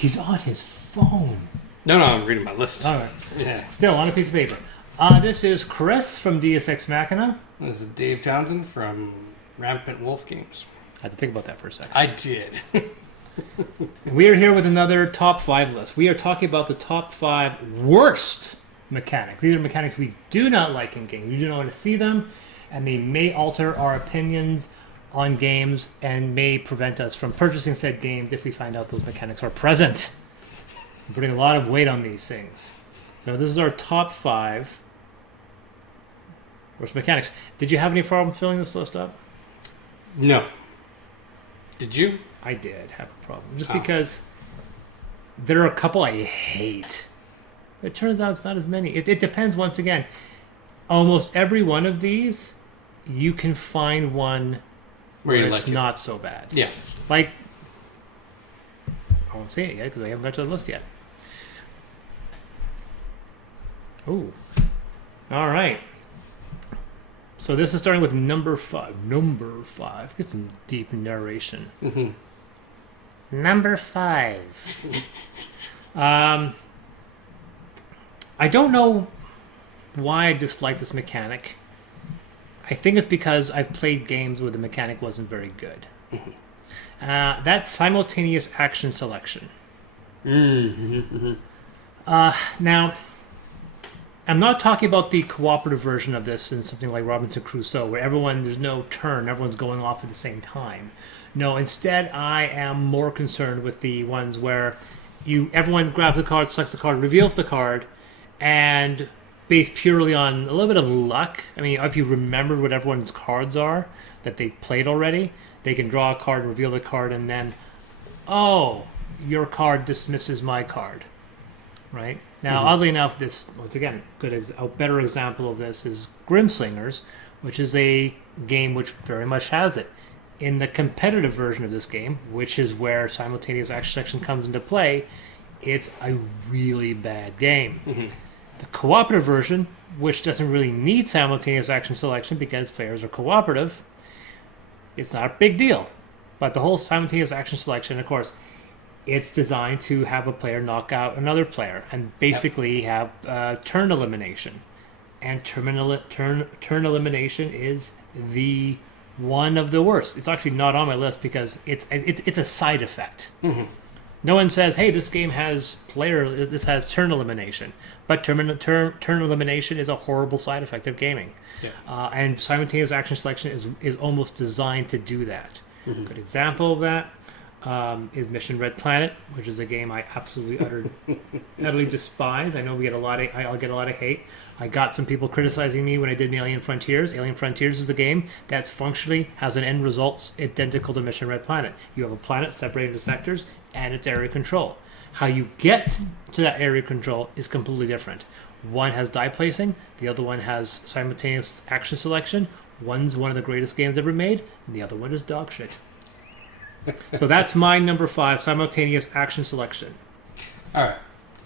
He's on his phone. No, I'm reading my list. All right. Yeah. Still on a piece of paper. This is Chris from Deus Ex Machina. This is Dave Townsend from Rampant Wolf Games. I had to think about that for a second. I did. We are here with another top 5 list. We are talking about the top 5 worst mechanics. These are mechanics we do not like in games. We do not want to see them, and they may alter our opinions on games and may prevent us from purchasing said games if we find out those mechanics are present. I'm putting a lot of weight on these things. So this is our top 5 worst mechanics. Did you have any problem filling this list up? No. Did you? I did have a problem. Just because there are a couple I hate. It turns out it's not as many. It depends, once again. Almost every one of these, you can find one where it's like not so bad. Yeah. Like, I won't say it yet because I haven't got to the list yet. Ooh. All right. So this is starting with number 5. Number 5. Get some deep narration. Mm-hmm. Number 5. I don't know why I dislike this mechanic. I think it's because I've played games where the mechanic wasn't very good. Mm-hmm. That's simultaneous action selection. Mm-hmm. Now, I'm not talking about the cooperative version of this in something like Robinson Crusoe, where there's no turn, everyone's going off at the same time. No, instead, I am more concerned with the ones where everyone grabs the card, selects the card, reveals the card, and based purely on a little bit of luck. I mean, if you remember what everyone's cards are that they've played already, they can draw a card, reveal the card, and then, oh, your card dismisses my card, right? Now, oddly enough, this, once again, a better example of this is Grimslingers, which is a game which very much has it. In the competitive version of this game, which is where simultaneous action selection comes into play, it's a really bad game. Mm-hmm. The cooperative version, which doesn't really need simultaneous action selection because players are cooperative, it's not a big deal. But the whole simultaneous action selection, of course, it's designed to have a player knock out another player and basically have turn elimination. And turn elimination is the one of the worst. It's actually not on my list because it's a side effect. Mm-hmm. No one says, "Hey, this game has turn elimination," but turn elimination is a horrible side effect of gaming. Yeah. And simultaneous action selection is almost designed to do that. Mm-hmm. A good example of that is Mission Red Planet, which is a game I absolutely utterly despise. I know I'll get a lot of hate. I got some people criticizing me when I did Alien Frontiers. Alien Frontiers is a game that's functionally has an end result identical to Mission Red Planet. You have a planet separated into sectors, and it's area control. How you get to that area control is completely different. One has die placing, the other one has simultaneous action selection. One's one of the greatest games ever made, and the other one is dog shit. So that's my number 5, simultaneous action selection. All right.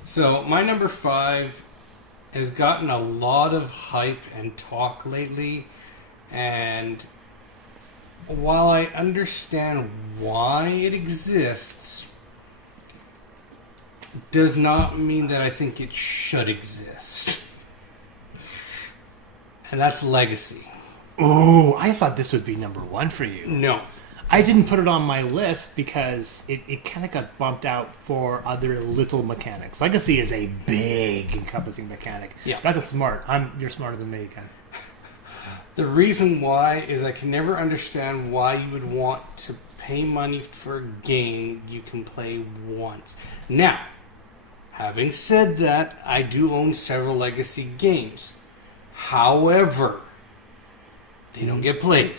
So my number 5 has gotten a lot of hype and talk lately, and while I understand why it exists, does not mean that I think it should exist. And that's Legacy. Oh, I thought this would be number 1 for you. No. I didn't put it on my list because it kind of got bumped out for other little mechanics. Legacy is a big encompassing mechanic. Yeah. That's a smart. You're smarter than me again. The reason why is I can never understand why you would want to pay money for a game you can play once. Now, having said that, I do own several Legacy games. However, they don't get played.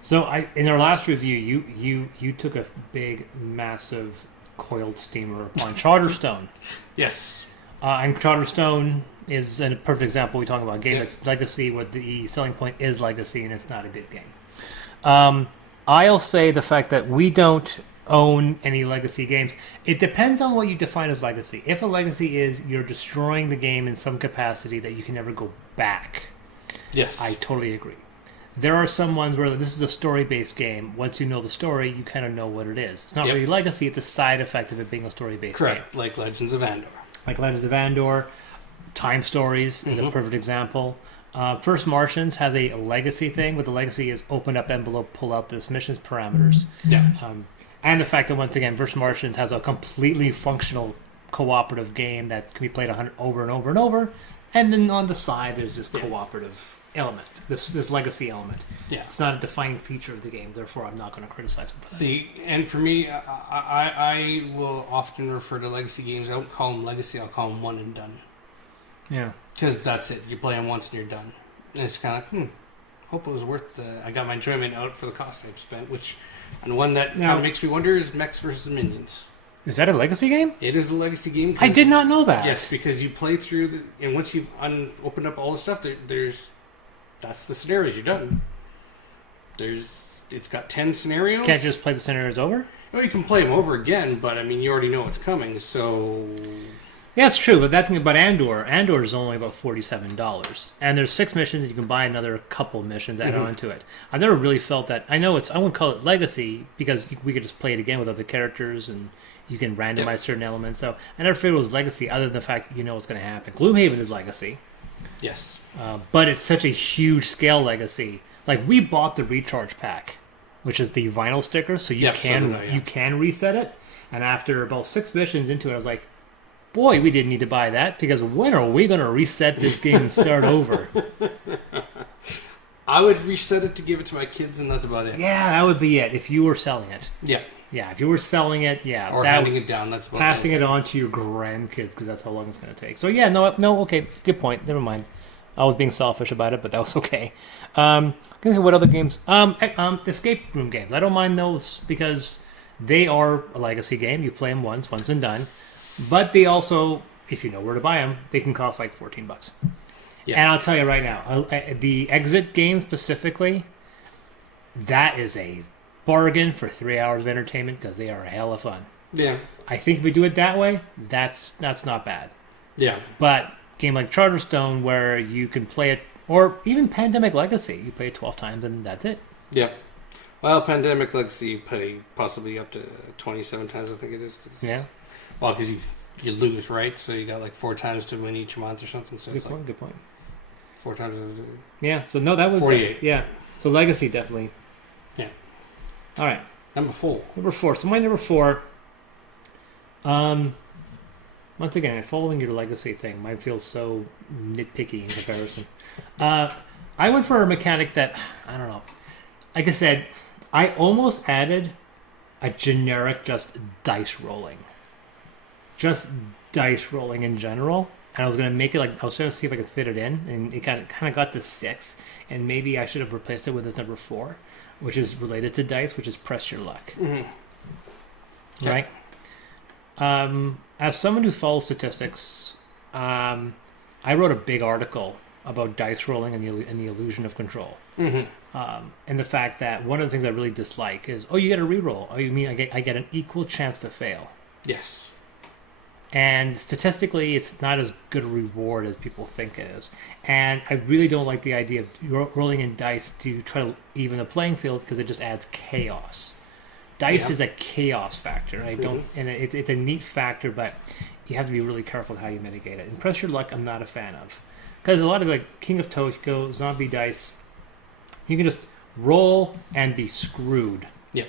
So in our last review, you took a big, massive coiled steamer upon Charterstone. Yes. And Charterstone is a perfect example. We talk about a game that's Legacy, where the selling point is Legacy, and it's not a good game. I'll say the fact that we don't own any Legacy games. It depends on what you define as Legacy. If a Legacy is you're destroying the game in some capacity that you can never go back, Yes. I totally agree. There are some ones where this is a story-based game. Once you know the story, you kind of know what it is. It's not Yep. really legacy; it's a side effect of it being a story-based game. Correct, like Legends of Andor. Like Legends of Andor, Time Stories is a perfect example. First Martians has a legacy thing, but the legacy is open up envelope, pull out this mission's parameters. Yeah. And the fact that, once again, First Martians has a completely functional cooperative game that can be played over and over and over. And then on the side, there's this cooperative element, this legacy element. Yeah. It's not a defining feature of the game, therefore I'm not going to criticize them for that. See, and for me, I will often refer to legacy games. I don't call them legacy. I'll call them one and done. Yeah. Because that's it. You play them once and you're done. And it's kind of like, hope it was worth the... I got my enjoyment out for the cost I've spent, which... And one that kind of makes me wonder is Mechs vs. Minions. Is that a legacy game? It is a legacy game. I did not know that. Yes, because you play through the... And once you've opened up all the stuff, there's... That's the scenarios. You're done. It's got 10 scenarios. Can't just play the scenarios over? Well, you can play them over again, but I mean, you already know what's coming, so... Yeah, it's true, but that thing about Andor is only about $47. And there's 6 missions, and you can buy another couple missions add on to it. I've never really felt that... I know I wouldn't call it legacy, because we could just play it again with other characters, and you can randomize certain elements. So I never figured it was legacy, other than the fact that you know what's going to happen. Gloomhaven is legacy. Yes. But it's such a huge scale legacy. Like, we bought the recharge pack, which is the vinyl sticker, so you can reset it. And after about 6 missions into it, I was like, boy, we didn't need to buy that, because when are we going to reset this game and start over? I would reset it to give it to my kids, and that's about it. Yeah, that would be it, if you were selling it. Yeah. Yeah, if you were selling it, yeah. Or handing it down, that's about passing it on to your grandkids, because that's how long it's going to take. So yeah, no, okay, good point. Never mind. I was being selfish about it, but that was okay. What other games? Escape room games. I don't mind those, because they are a legacy game. You play them once and done. But they also, if you know where to buy them, they can cost like $14. Yeah. And I'll tell you right now, the Exit game specifically, that is a bargain for 3 hours of entertainment, because they are a hell of fun. Yeah. I think if we do it that way, that's not bad. Yeah. But a game like Charterstone, where you can play it, or even Pandemic Legacy, you play it 12 times and that's it. Yeah. Well, Pandemic Legacy you play possibly up to 27 times, I think it is. Yeah. Well, because you lose, right? So you got like 4 times to win each month or something. So Good point. 4 times. Yeah. So no, that was 48. Yeah. So Legacy definitely. Yeah. All right. Number 4. So my number 4. Once again, following your legacy thing, mine feels so nitpicky in comparison. I went for a mechanic that, I don't know. Like I said, I almost added a generic just dice rolling. Just dice rolling in general. And I was going to make it like, I was trying to see if I could fit it in. And it kind of got to 6. And maybe I should have replaced it with this number 4, which is related to dice, which is Press Your Luck. Mm-hmm. Right? As someone who follows statistics, I wrote a big article about dice rolling and the illusion of control. Mm-hmm. And the fact that one of the things I really dislike is, you get a reroll. Oh, you mean I get an equal chance to fail? Yes. And statistically, it's not as good a reward as people think it is. And I really don't like the idea of rolling in dice to try to even the playing field, because it just adds chaos. Dice is a chaos factor. I don't, and it's a neat factor, but you have to be really careful with how you mitigate it. And Press Your Luck, I'm not a fan of, because a lot of like King of Tokyo, Zombie Dice, you can just roll and be screwed. Yeah.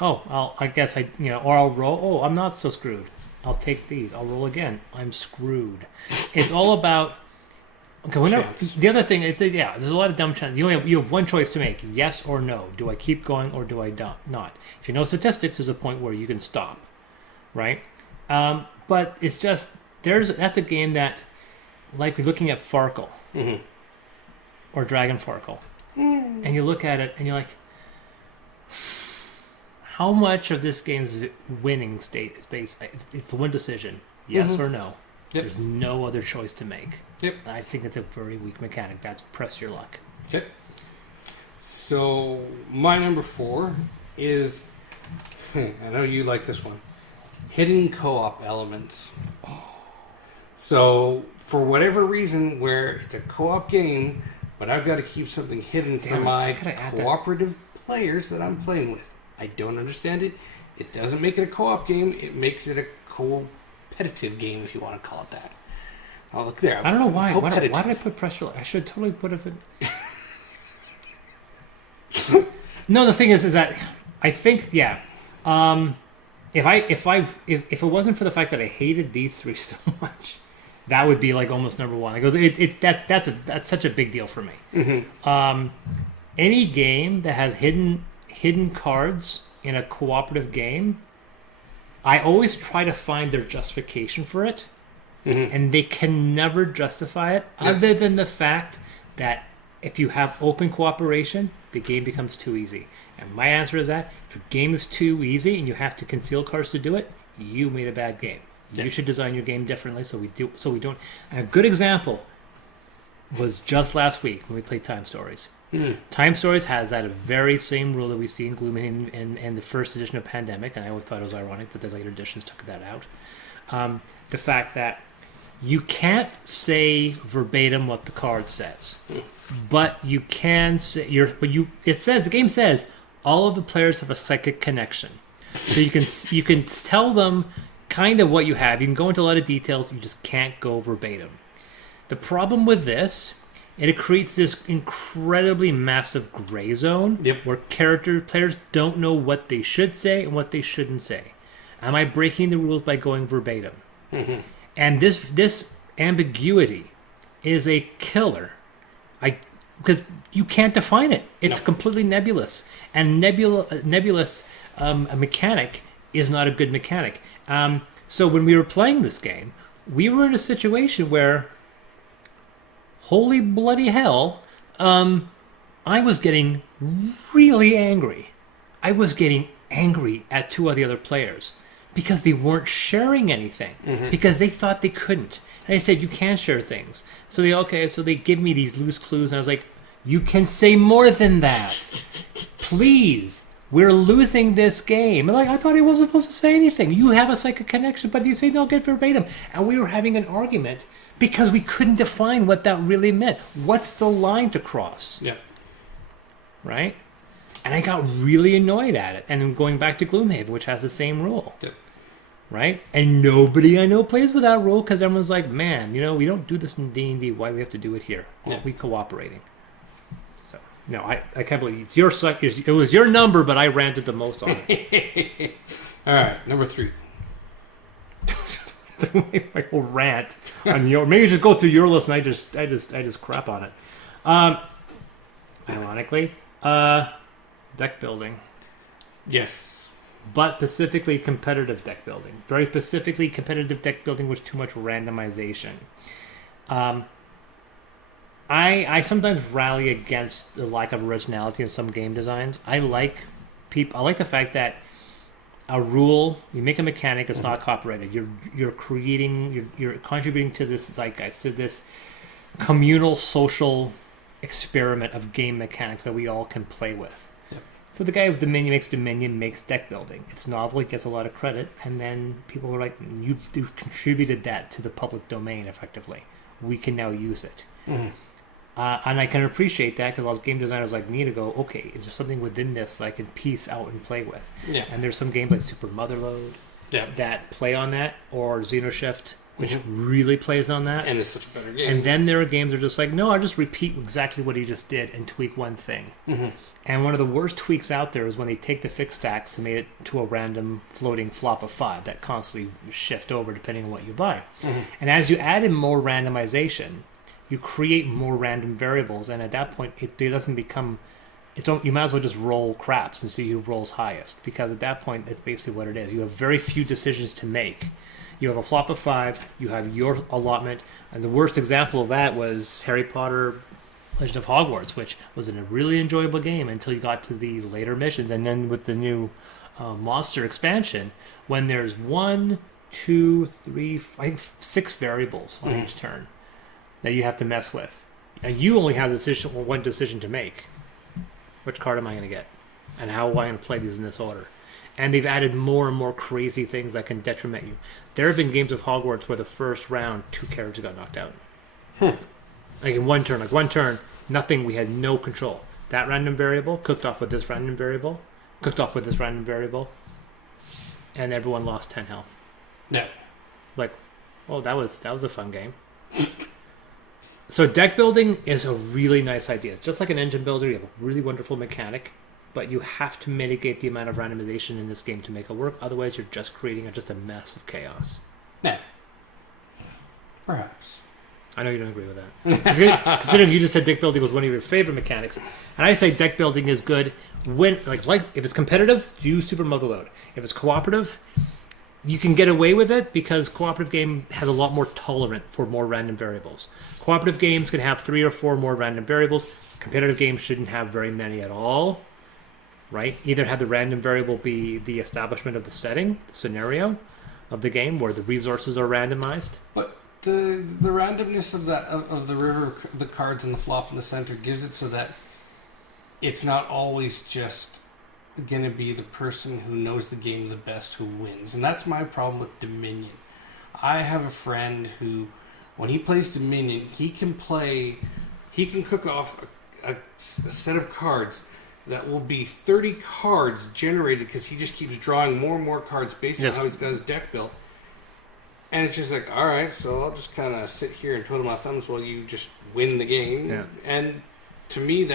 Or I'll roll. Oh, I'm not so screwed. I'll take these. I'll roll again. I'm screwed. It's all about. Okay, the other thing is, there's a lot of dumb chances. You have one choice to make: yes or no. Do I keep going or do I not? If you know statistics, there's a point where you can stop, right? But it's just that's a game that, like looking at Farkle, or Dragon Farkle, and you look at it and you're like, how much of this game's winning state is based? It's the one decision: yes or no. Yep. There's no other choice to make. Yep. I think it's a very weak mechanic. That's Press Your Luck. Okay. So my number 4 is, I know you like this one, hidden co-op elements. So for whatever reason, where it's a co-op game, but I've got to keep something hidden Damn for it, my I gotta add that. cooperative players that I'm playing with. I don't understand it. It doesn't make it a co-op game. It makes it a competitive game, if you want to call it that. Oh, look there. I don't know why. Why did Competitive. I put pressure? I should totally put it. No, the thing is that I think if it wasn't for the fact that I hated these three so much, that would be like almost number one. It goes. That's such a big deal for me. Mm-hmm. Any game that has hidden cards in a cooperative game, I always try to find their justification for it. Mm-hmm. And they can never justify it other than the fact that if you have open cooperation, the game becomes too easy. And my answer is that if your game is too easy and you have to conceal cards to do it, you made a bad game. You should design your game differently so we don't. And a good example was just last week when we played Time Stories. Mm-hmm. Time Stories has that very same rule that we see in Gloomhaven in the first edition of Pandemic, and I always thought it was ironic that the later editions took that out. The fact that you can't say verbatim what the card says, but you can say the game says all of the players have a psychic connection, so you can tell them kind of what you have. You can go into a lot of details. You just can't go verbatim. The problem with this, it creates this incredibly massive gray zone where players don't know what they should say and what they shouldn't say. Am I breaking the rules by going verbatim? Mm-hmm. And this ambiguity is a killer. Because you can't define it. It's completely nebulous. And nebulous a mechanic is not a good mechanic. So when we were playing this game, we were in a situation where, holy bloody hell, I was getting really angry. I was getting angry at two of the other players because they weren't sharing anything, because they thought they couldn't. And I said, you can share things. So they give me these loose clues, and I was like, you can say more than that. Please. We're losing this game. And I thought he wasn't supposed to say anything. You have a psychic connection, but you say don't get verbatim. And we were having an argument because we couldn't define what that really meant. What's the line to cross? Yeah. Right? And I got really annoyed at it. And then going back to Gloomhaven, which has the same rule. Yeah. Right? And nobody I know plays with that rule because everyone's like, man, we don't do this in D&D. Why do we have to do it here? Are we cooperating? So, no, I can't believe it's your it was your number, but I ranted the most on it. All right, number 3. My whole rant on your. Maybe just go through your list, and I just crap on it. Ironically, deck building. Yes. But specifically competitive deck building. Very specifically competitive deck building with too much randomization. I sometimes rally against the lack of originality in some game designs. I like the fact that a rule, you make a mechanic that's not copyrighted. You're contributing to this zeitgeist, to this communal social experiment of game mechanics that we all can play with. So the guy with Dominion makes deck building. It's novel, it gets a lot of credit, and then people are like, you've contributed that to the public domain effectively. We can now use it. Mm-hmm. And I can appreciate that because a lot of game designers like me to go, okay, is there something within this that I can piece out and play with? Yeah. And there's some games like Super Motherload that play on that, or Xenoshift, which really plays on that. And it's such a better game. And then there are games that are just like, no, I'll just repeat exactly what he just did and tweak one thing. Mm-hmm. And one of the worst tweaks out there is when they take the fixed stacks and made it to a random floating flop of 5 that constantly shift over depending on what you buy. Mm-hmm. And as you add in more randomization, you create more random variables, and at that point, it doesn't become... you might as well just roll craps and see who rolls highest, because at that point, that's basically what it is. You have very few decisions to make. You have a flop of 5, you have your allotment, and the worst example of that was Harry Potter Legend of Hogwarts, which was a really enjoyable game until you got to the later missions, and then with the new monster expansion, when there's 1, 2, 3, 6 variables on each turn that you have to mess with, and you only have one decision to make. Which card am I going to get? And how am I going to play these in this order? And they've added more and more crazy things that can detriment you. There have been games of Hogwarts where the first round, 2 characters got knocked out. Like in one turn, Nothing. We had no control. That random variable cooked off with this random variable, cooked off with this random variable, and everyone lost 10 health. No. Like, oh, that was a fun game. So deck building is a really nice idea. Just like an engine builder, you have a really wonderful mechanic, but you have to mitigate the amount of randomization in this game to make it work. Otherwise, you're just creating just a mess of chaos. No. Perhaps. I know you don't agree with that. Considering you just said deck building was one of your favorite mechanics, and I say deck building is good when, like if it's competitive, do Super Moto Load. If it's cooperative, you can get away with it because cooperative game has a lot more tolerant for more random variables. Cooperative games can have 3 or 4 more random variables. Competitive games shouldn't have very many at all, right? Either have the random variable be the establishment of the setting, the scenario of the game where the resources are randomized. But the randomness of that of the river, the cards and the flop in the center gives it so that it's not always just going to be the person who knows the game the best who wins. And that's my problem with Dominion. I have a friend who, when he plays Dominion, he can cook off a set of cards that will be 30 cards generated because he just keeps drawing more and more cards based on how he's got his deck built. And it's just like, all right, so I'll just kind of sit here and twiddle my thumbs while you just win the game. Yeah. And to me,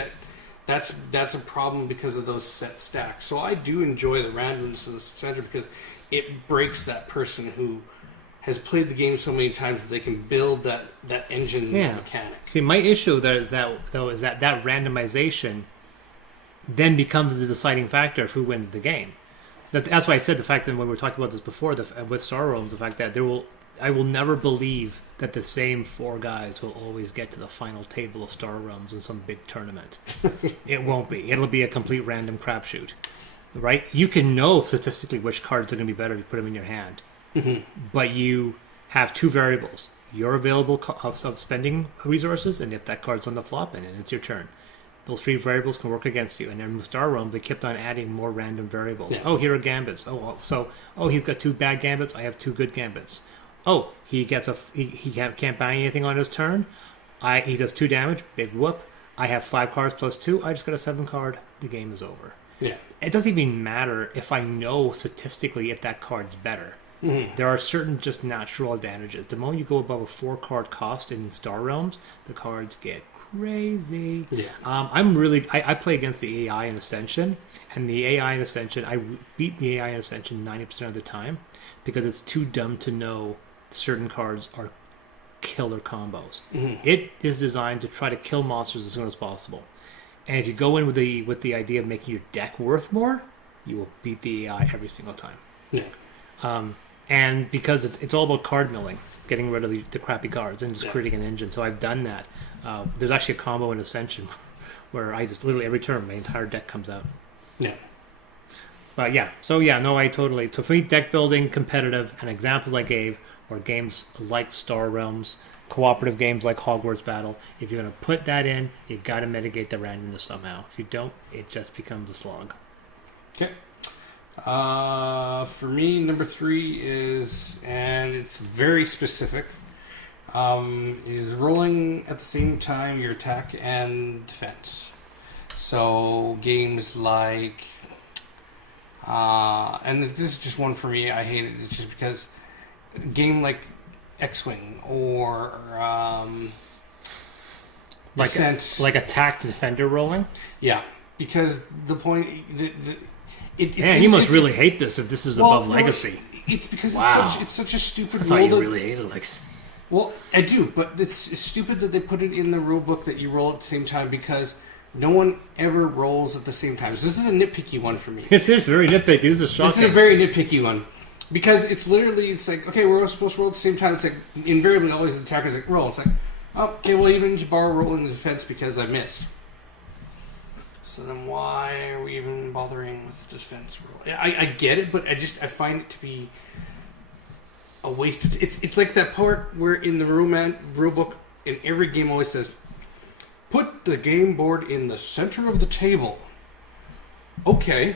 that's a problem because of those set stacks. So I do enjoy the randomness of the center because it breaks that person who has played the game so many times that they can build that engine mechanic. See, my issue there is that randomization then becomes the deciding factor of who wins the game. That's why I said the fact that when we were talking about this before with Star Realms, the fact that I will never believe that the same 4 guys will always get to the final table of Star Realms in some big tournament. It won't be. It'll be a complete random crapshoot, right? You can know statistically which cards are going to be better if you put them in your hand, but you have 2 variables: your available of spending resources, and if that card's on the flop, and then it's your turn. Those 3 variables can work against you. And then with Star Realms, they kept on adding more random variables. Yeah. Oh, here are gambits. He's got 2 bad gambits. I have 2 good gambits. Oh, he can't buy anything on his turn. He does 2 damage. Big whoop. I have 5 cards plus 2. I just got a 7 card. The game is over. Yeah. It doesn't even matter if I know statistically if that card's better. Mm-hmm. There are certain just natural advantages. The moment you go above a 4 card cost in Star Realms, the cards get crazy. Yeah. I play against the AI in Ascension, and the AI in Ascension, I beat the AI in Ascension 90% of the time because it's too dumb to know certain cards are killer combos. Mm-hmm. It is designed to try to kill monsters as soon as possible. And if you go in with the idea of making your deck worth more, you will beat the AI every single time. Yeah. And because it's all about card milling, getting rid of the crappy cards and just creating an engine. So I've done that. There's actually a combo in Ascension where I just literally every turn my entire deck comes out. Yeah. But yeah, so yeah, no, I totally. So for me, deck building, competitive, and examples I gave were games like Star Realms, cooperative games like Hogwarts Battle. If you're going to put that in, you got to mitigate the randomness somehow. If you don't, it just becomes a slog. Okay. For me, number 3 is, and it's very specific, is rolling at the same time your attack and defense. So games like, and this is just one for me, I hate it, it's just because a game like X-Wing or Descent. Like attack to defender rolling? Yeah, because the point... Man, you must really hate this if this is above Legacy. It's because it's such a stupid rule. I thought you really hated Legacy. Well, I do, but it's stupid that they put it in the rule book that you roll at the same time because no one ever rolls at the same time. So this is a nitpicky one for me. This is very nitpicky. This is shocking. This is a very nitpicky one. Because it's like, okay, we're all supposed to roll at the same time. It's like, invariably, always the attacker's like, roll. It's like, oh, okay, well, even Jabbar rolling the defense because I missed. So then why are we even bothering with defense roll? I get it, but I find it to be a waste of it's like that part where in the rule book in every game always says, put the game board in the center of the table. Okay.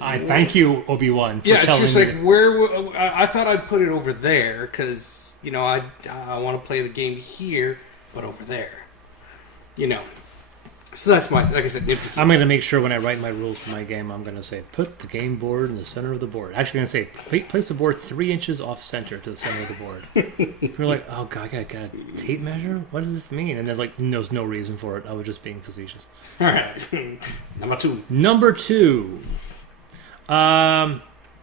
I thank you, Obi-Wan, for telling me. Yeah, it's just like, where... I thought I'd put it over there, because, I want to play the game here, but over there. So that's my, like I said, nitpicky. I'm going to make sure when I write my rules for my game, I'm going to say, put the game board in the center of the board. Actually, I'm going to say, place the board 3 inches off center to the center of the board. You're like, oh, God, I got to get a tape measure? What does this mean? And then, like, there's no reason for it. I was just being facetious. All right. Number 2. Number 2.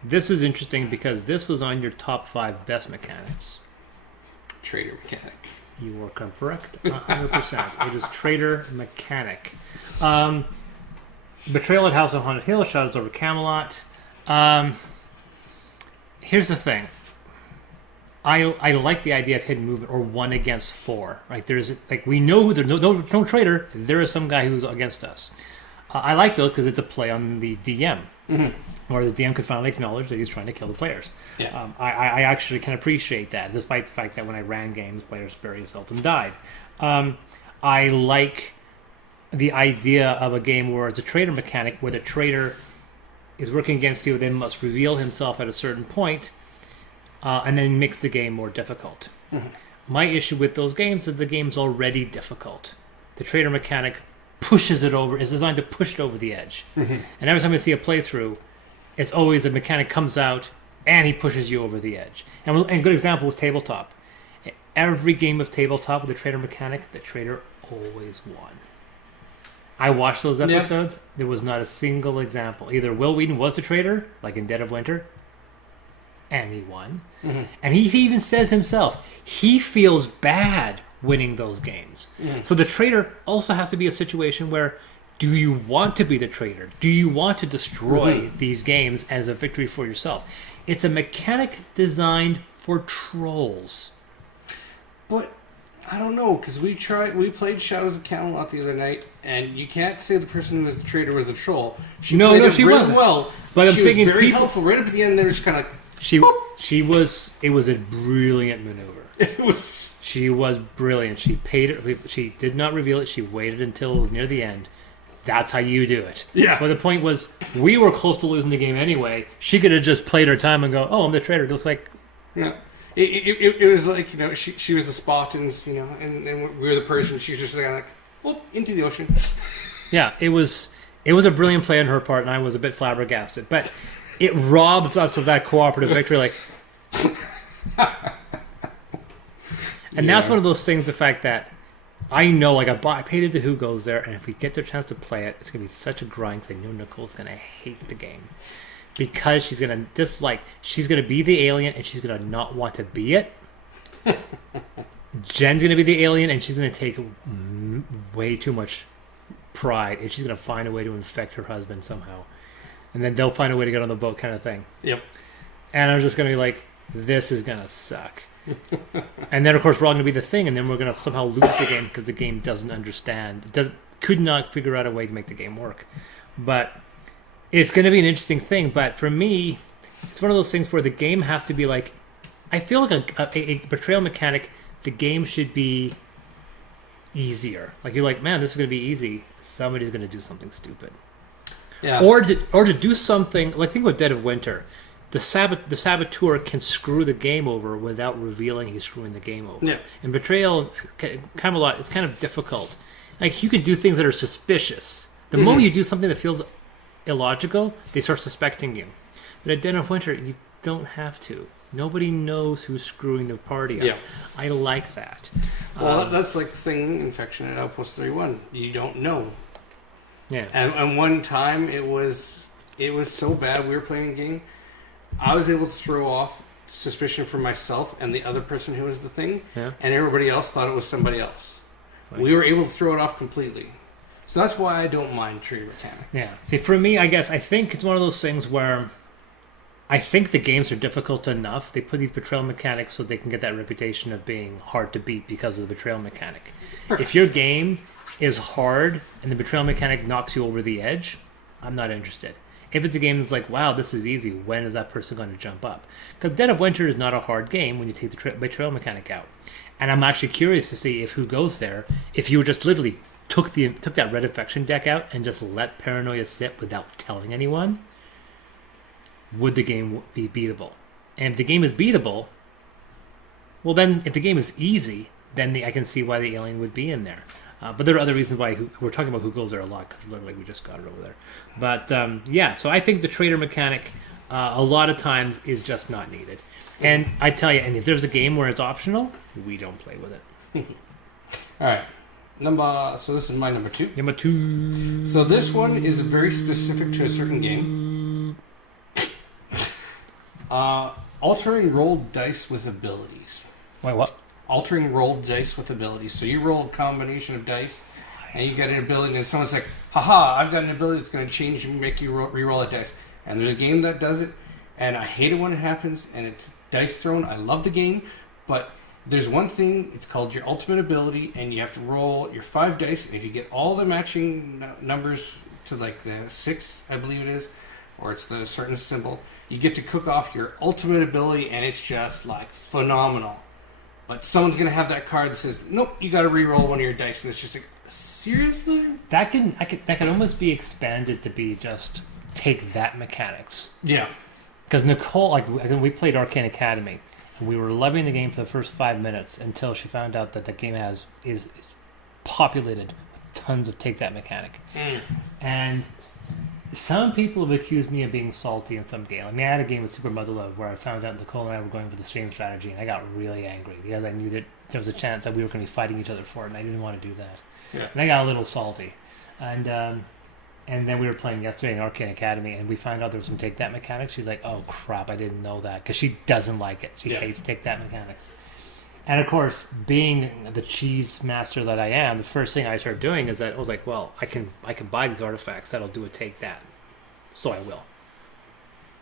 This is interesting because this was on your top 5 best mechanics. Trader mechanic. You are correct, 100%. It is Trader Mechanic. Betrayal at House of Haunted Hill, Shadows over Camelot. Here's the thing. I like the idea of hidden movement or 1 against 4. Right? There's like we know who there's no traitor. There is some guy who's against us. I like those because it's a play on the DM, or the DM could finally acknowledge that he's trying to kill the players. Yeah. I actually can appreciate that, despite the fact that when I ran games, players very seldom died. I like the idea of a game where it's a traitor mechanic, where the traitor is working against you, then must reveal himself at a certain point, and then makes the game more difficult. My issue with those games is the game's already difficult. The traitor mechanic pushes it over, is designed to push it over the edge. And every time I see a playthrough, it's always the mechanic comes out and he pushes you over the edge. And a good example was Tabletop. Every game of Tabletop with the traitor mechanic, the traitor always won. I watched those episodes. Yeah. There was not a single example. Either Will Wheaton was the traitor, like in Dead of Winter, and he won. And he even says himself, he feels bad winning those games. So the traitor also has to be a situation where, do you want to be the traitor? Do you want to destroy these games as a victory for yourself? It's a mechanic designed for trolls. But I don't know, because we played Shadows of Camelot the other night, and you can't say the person who was the traitor was a troll. She she wasn't. Well, but I'm she thinking was very helpful. Right up at the end, they're just kind of she was. It was a brilliant maneuver. It was. She was brilliant. She paid it. She did not reveal it. She waited until it was near the end. That's how you do it. Yeah. But the point was, we were close to losing the game anyway. She could have just played her time and go, "Oh, I'm the traitor." Just like, yeah. It was like, she was the Spartans, and we were the person. She was just like, whoop, into the ocean. Yeah, it was a brilliant play on her part, and I was a bit flabbergasted. But it robs us of that cooperative victory. Like, and that's one of those things. The fact that I know, like, I paid into who goes there, and if we get the chance to play it, it's gonna be such a grind thing. Nicole's gonna hate the game. Because she's going to dislike, she's going to be the alien and she's going to not want to be it. Jen's going to be the alien and she's going to take way too much pride and she's going to find a way to infect her husband somehow. And then they'll find a way to get on the boat, kind of thing. Yep. And I'm just going to be like, this is going to suck. And then, of course, we're all going to be the thing, and then we're going to somehow lose the game because the game doesn't understand. Could not figure out a way to make the game work. But it's going to be an interesting thing, but for me, it's one of those things where the game has to be like, I feel like a betrayal mechanic, the game should be easier. Like, you're like, man, this is going to be easy. Somebody's going to do something stupid. Yeah. Or to do something, like, think about Dead of Winter. The saboteur can screw the game over without revealing he's screwing the game over. Yeah. And Betrayal, Camelot, it's kind of difficult. Like, you can do things that are suspicious. The moment you do something that feels illogical, they start suspecting you. But at Dead of Winter, you don't have to. Nobody knows who's screwing the party up. Yeah. I like that. Well, that's like the thing, Infection at Outpost 31. You don't know. Yeah. And one time it was so bad, we were playing a game, I was able to throw off suspicion for myself and the other person who was the thing, Yeah. and everybody else thought it was somebody else. Right. We were able to throw it off completely. So that's why I don't mind Tree Mechanic. Yeah. See, for me, I think it's one of those things where I think the games are difficult enough. They put these betrayal mechanics so they can get that reputation of being hard to beat because of the betrayal mechanic. If your game is hard and the betrayal mechanic knocks you over the edge, I'm not interested. If it's a game that's like, wow, this is easy, when is that person going to jump up? Because Dead of Winter is not a hard game when you take the betrayal mechanic out. And I'm actually curious to see if who goes there, if you just literally took that Red Infection deck out and just let Paranoia sit without telling anyone, would the game be beatable? And if the game is beatable, well then, if the game is easy, then I can see why the alien would be in there. But there are other reasons why we're talking about who goes there a lot, because literally we just got it over there. But yeah, so I think the trader mechanic a lot of times is just not needed. And I tell you, and if there's a game where it's optional, we don't play with it. All right. So this is my number 2. Number 2. So this one is very specific to a certain game. Altering rolled dice with abilities. Wait, what? Altering rolled dice with abilities. So you roll a combination of dice, and you get an ability, and someone's like, haha, I've got an ability that's going to change and make you re-roll a dice. And there's a game that does it, and I hate it when it happens, and it's dice thrown. I love the game, but there's one thing, it's called your ultimate ability, and you have to roll your 5 dice, and if you get all the matching numbers to like the 6, I believe it is, or it's the certain symbol, you get to cook off your ultimate ability, and it's just like phenomenal. But someone's going to have that card that says, nope, you got to re-roll one of your dice, and it's just like, seriously? That can almost be expanded to be just take that mechanics. Yeah. Because Nicole, like, we played Arcane Academy, and we were loving the game for the first 5 minutes until she found out that the game is populated with tons of take that mechanic. And some people have accused me of being salty in some game. I mean, I had a game with Super Mother Love where I found out Nicole and I were going for the same strategy, and I got really angry because I knew that there was a chance that we were going to be fighting each other for it, and I didn't want to do that. Yeah. And I got a little salty. And then we were playing yesterday in Arcane Academy, and we found out there was some take that mechanics. She's like, "Oh crap, I didn't know that," because she doesn't like it. She hates take that mechanics. And of course, being the cheese master that I am, the first thing I started doing is that I was like, "Well, I can buy these artifacts that'll do a take that," so I will.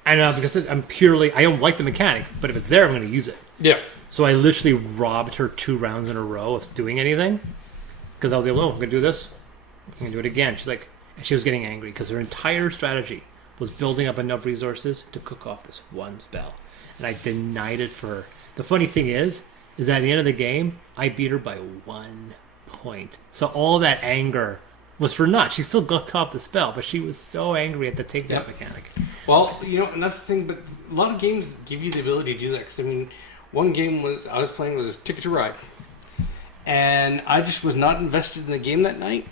And because I don't like the mechanic, but if it's there, I'm going to use it. Yeah. So I literally robbed her 2 rounds in a row of doing anything, because I was like, "Oh, I'm going to do this. I'm going to do it again." She's like. And she was getting angry because her entire strategy was building up enough resources to cook off this one spell. And I denied it for her. The funny thing is that at the end of the game, I beat her by 1 point. So all that anger was for naught. She still cooked off the spell, but she was so angry at the take that mechanic. Well, and that's the thing, but a lot of games give you the ability to do that. Because, I mean, one game I was playing was Ticket to Ride. And I just was not invested in the game that night.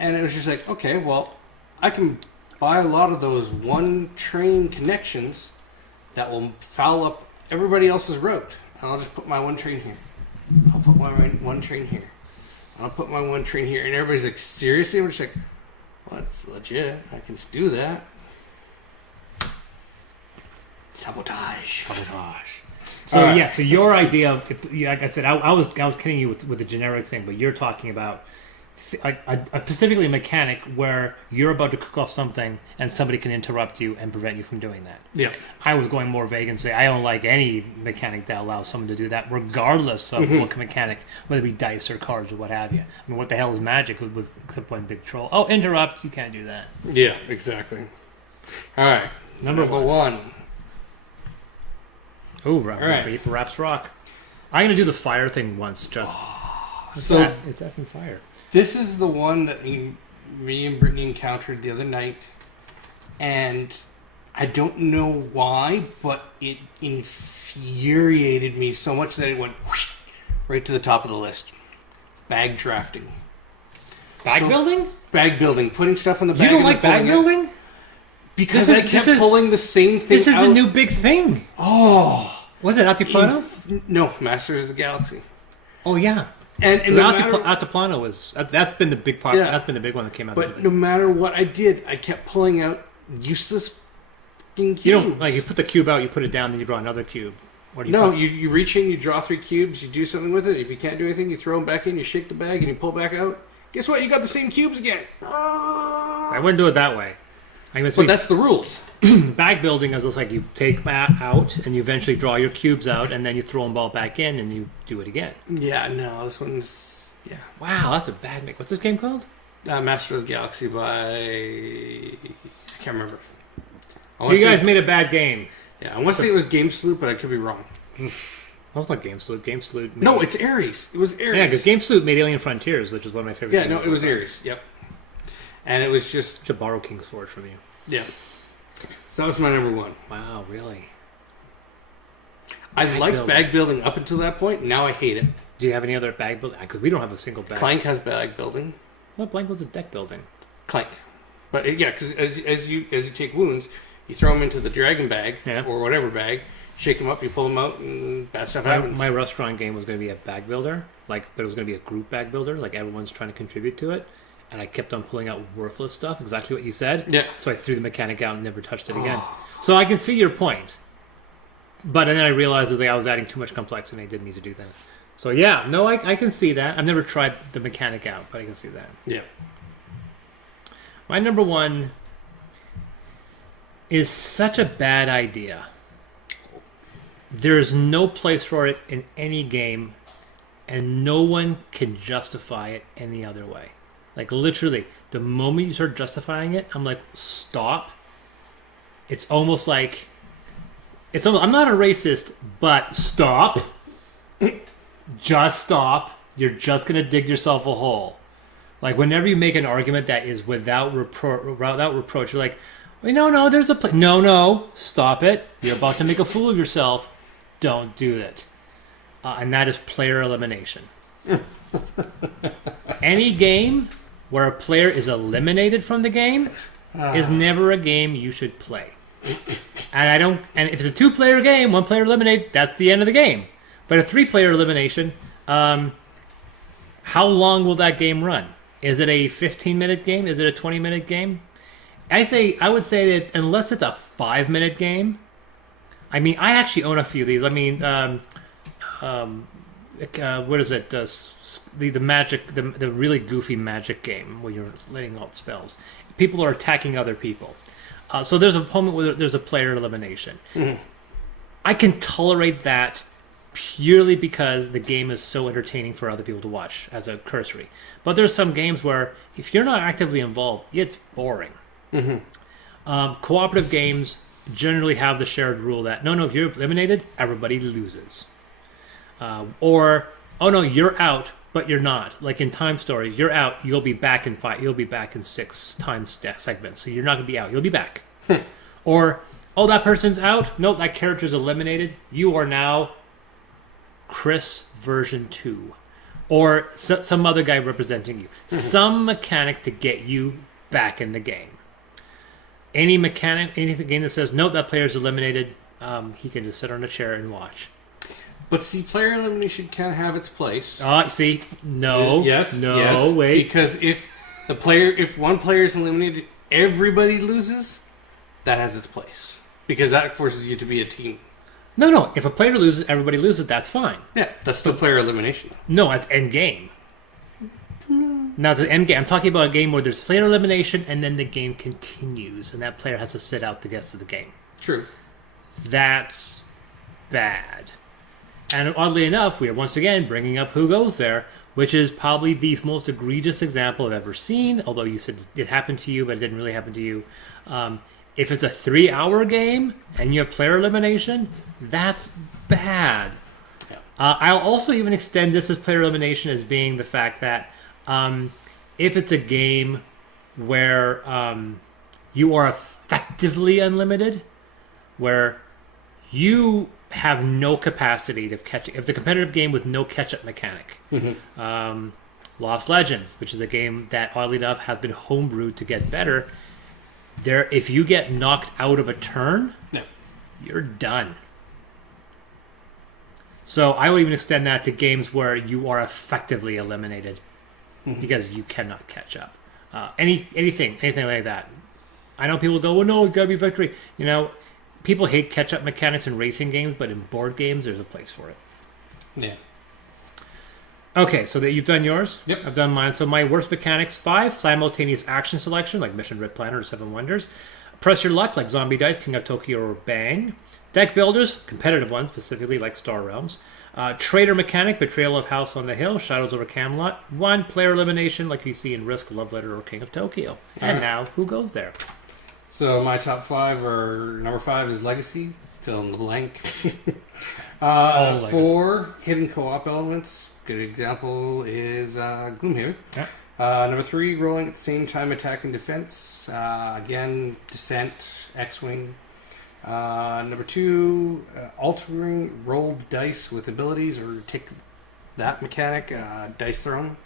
And it was just like, okay, well, I can buy a lot of those one train connections that will foul up everybody else's route. And I'll just put my one train here. I'll put my one train here. I'll put my one train here. And everybody's like, seriously? We're just like, well, that's legit. I can do that. Sabotage. So so your idea, like I said, I was kidding you with the generic thing, but you're talking about specifically a mechanic where you're about to cook off something and somebody can interrupt you and prevent you from doing that. Yeah. I was going more vague and say I don't like any mechanic that allows someone to do that, regardless of what mechanic, whether it be dice or cards or what have you. I mean, what the hell is magic with except one big troll? Oh, interrupt! You can't do that. Yeah, exactly. All right, number one. Oh, right. Raps rock. I'm gonna do the fire thing once. Just it's effing fire. This is the one that me and Brittany encountered the other night, and I don't know why, but it infuriated me so much that it went whoosh, right to the top of the list. Bag drafting. Bag building? Bag building. Putting stuff in the bag. You don't like bag building? Because I kept pulling the same thing This is out. a new big thing. Oh. Was it Altiplano? No, Masters of the Galaxy. Oh, yeah. And no Altiplano was... That's been the big part. Yeah. That's been the big one that came out. But no matter what I did, I kept pulling out useless fucking cubes. You don't... Like, you put the cube out, you put it down, then you draw another cube. What do you you reach in, you draw 3 cubes, you do something with it. If you can't do anything, you throw them back in, you shake the bag, and you pull back out. Guess what? You got the same cubes again. I wouldn't do it that way. But that's the rules. Bag building is just like you take out and you eventually draw your cubes out and then you throw them all back in and you do it again. Yeah, no, this one's... Yeah. Wow, that's a bad make. What's this game called? Master of the Galaxy by... I can't remember. You guys made a bad game. Yeah, I want to say it was Game Sloop, but I could be wrong. That was not Game Sloop. Game Sloop. No, it's Ares. It was Ares. Yeah, because Game Sloop made Alien Frontiers, which is one of my favorite games. Yeah, no, it was Ares. Yep. And it was just... To borrow King's Forge from you. Yeah. So that was my number one. Wow, really? I liked bag building up until that point. Now I hate it. Do you have any other bag building? Because we don't have a single bag. Clank has bag building. Well, Blank was a deck building. Clank. But yeah, because as you take wounds, you throw them into the dragon bag Yeah. or whatever bag, shake them up, you pull them out, and bad stuff happens. My restaurant game was going to be a bag builder, but it was going to be a group bag builder, like everyone's trying to contribute to it. And I kept on pulling out worthless stuff, exactly what you said. Yeah. So I threw the mechanic out and never touched it again. So I can see your point. But then I realized that I was adding too much complexity and I didn't need to do that. So yeah, no, I can see that. I've never tried the mechanic out, but I can see that. Yeah. My number one is such a bad idea. There's no place for it in any game, and no one can justify it any other way. Like literally, the moment you start justifying it, I'm like, stop. It's almost like I'm not a racist, but stop. Just stop. You're just gonna dig yourself a hole. Like whenever you make an argument that is without reproach, you're like, wait, no, there's a no, stop it. You're about to make a fool of yourself. Don't do it. And that is player elimination. Any game where a player is eliminated from the game is never a game you should play. And if it's a 2-player game, 1 player eliminated, that's the end of the game. But a 3-player elimination, how long will that game run? Is it a 15-minute game? Is it a 20-minute game? I would say that unless it's a 5-minute game. I mean, I actually own a few of these. I mean, what is it? The magic, the really goofy magic game where you're letting out spells. People are attacking other people. So there's a moment where there's a player elimination. Mm-hmm. I can tolerate that purely because the game is so entertaining for other people to watch as a cursory. But there's some games where if you're not actively involved, it's boring. Mm-hmm. Cooperative games generally have the shared rule that no, if you're eliminated, everybody loses. Or, oh no, you're out, but you're not. Like in Time Stories, you're out, you'll be back in 5, you'll be back in 6 time segments. So you're not going to be out, you'll be back. Or, oh, that person's out, no, that character's eliminated, you are now Chris version 2. Or some other guy representing you. Some mechanic to get you back in the game. Any game that says, no, that player's eliminated, he can just sit on a chair and watch. But see, player elimination can have its place. See, no, yes, wait. Because if one player is eliminated, everybody loses. That has its place because that forces you to be a team. No. If a player loses, everybody loses. That's fine. Yeah, that's still player elimination. No, that's end game. Now, the end game, I'm talking about a game where there's player elimination and then the game continues, and that player has to sit out the rest of the game. True. That's bad. And oddly enough, we are once again bringing up Who Goes There, which is probably the most egregious example I've ever seen, although you said it happened to you, but it didn't really happen to you. If it's a 3-hour game and you have player elimination, that's bad. Yeah. I'll also even extend this as player elimination as being the fact that if it's a game where you are effectively unlimited, where you have no capacity to catch. If it's a competitive game with no catch-up mechanic, Lost Legends, which is a game that oddly enough has been homebrewed to get better, if you get knocked out of a turn, you're done. So I will even extend that to games where you are effectively eliminated because you cannot catch up. Anything like that. I know people go, well, no, it gotta be victory. People hate catch-up mechanics in racing games, but in board games, there's a place for it. Yeah. Okay, so that you've done yours? Yep. I've done mine. So my worst mechanics: 5, simultaneous action selection, like Mission Red Planner or Seven Wonders. Press your luck, like Zombie Dice, King of Tokyo, or Bang. Deck builders, competitive ones, specifically like Star Realms. Traitor mechanic, Betrayal of House on the Hill, Shadows over Camelot. 1, player elimination, like you see in Risk, Love Letter, or King of Tokyo. And now, Who Goes There? So my top 5 are number 5 is Legacy, fill in the blank. 4, hidden co-op elements. Good example is Gloomhaven. Yeah. Number 3, rolling at the same time, attack and defense. Again, Descent, X-Wing. Number 2, altering rolled dice with abilities or take that mechanic, dice throwing.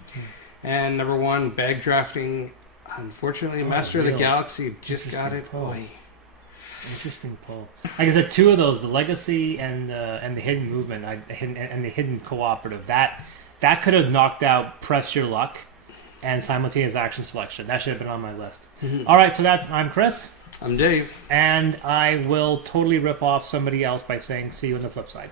And number 1, bag drafting. Unfortunately, Master of the real. Galaxy just got it. Pull. Boy. Interesting pull. Like I said, 2 of those, the legacy and the hidden movement, and the hidden cooperative. That could have knocked out press your luck and simultaneous action selection. That should have been on my list. All right, so I'm Chris, I'm Dave. and I will totally rip off somebody else by saying see you on the flip side.